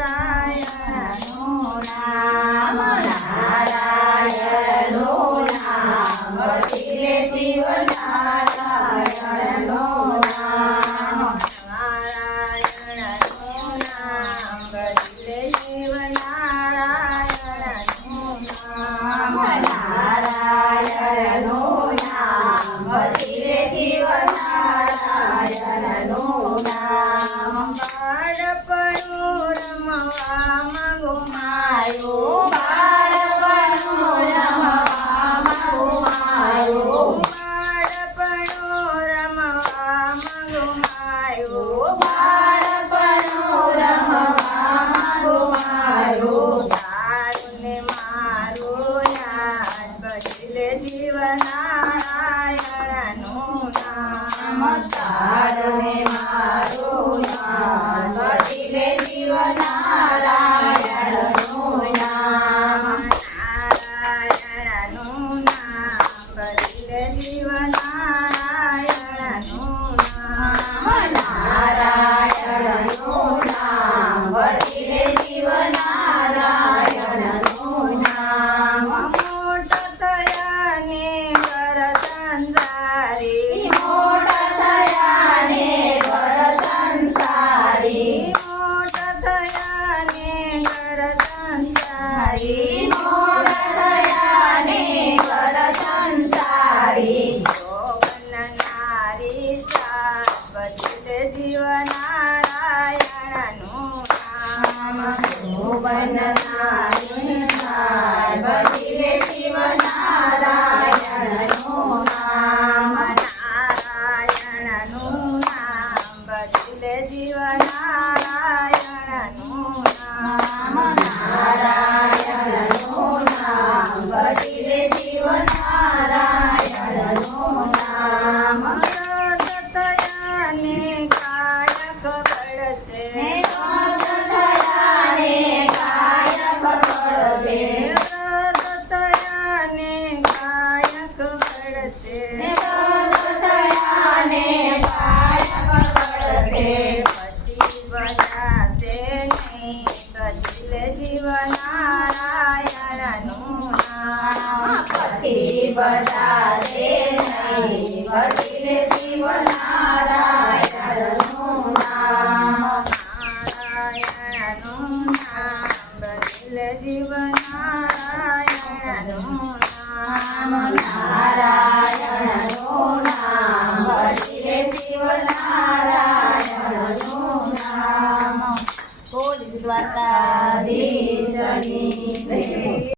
નારાયણનું નામ નારાયણનું નામ વચિલે શિવ નારાયણનું નામ નારાયણનું નામ વચિલે શિવ નારાયણનું નામ નારાયણનું નામ વચિલે શિવ નારાયણનું નામ બાળપણું રમવામાં ગુમાયું બાળપણું રમવામાં ગુમાયું બાળપણું રમવામાં ગુમાયું બાળપણું રમવામાં ગુમાયું તારું ને મારું યાદ વચિલે શિવ નારાયણનું નામ તારું ને મારું યાદ વચિલે શિવ નારાયણનું નામ નારાયણનું નામ વચિલે શિવ નારાયણનું નામ નારાયણનું નામ વચિલે શિવ નારાયણનું નામ મોટા થયા ને ઘર સંસારી મોટા થયા ને ઘર સંસારી મોટા થયા ને ઘર સંસારી મોટા થયા ને ઘર સંસારી જોગન નારી સાત વચિલે શિવ નારાયણનું નામ જોગન નારી સાત વચિલે શિવ નારાયણનું નામ નારાયણનું નામ વચિલે શિવ નારાયણનું નામ નારાયણનું નામ વચિલે શિવ નારાયણનું નામ રત થયા ને કાયક બળતે રત થયા ને કાયક બળતે રત થયા ને કાયક બળતે રત થયા ને કાયક બળતે પછી બજાતે નહીં વચિલે શિવ નારાયણનું નામ પછી બજાતે નહીં વચિલે શિવ નારાયણનું નામ નારાયણનું નામ વચિલે શિવ નારાયણનું નામ નારાયણનું નામ વચિલે શિવ નારાયણનું નામ બોલ દ્વારકાધીશની જય।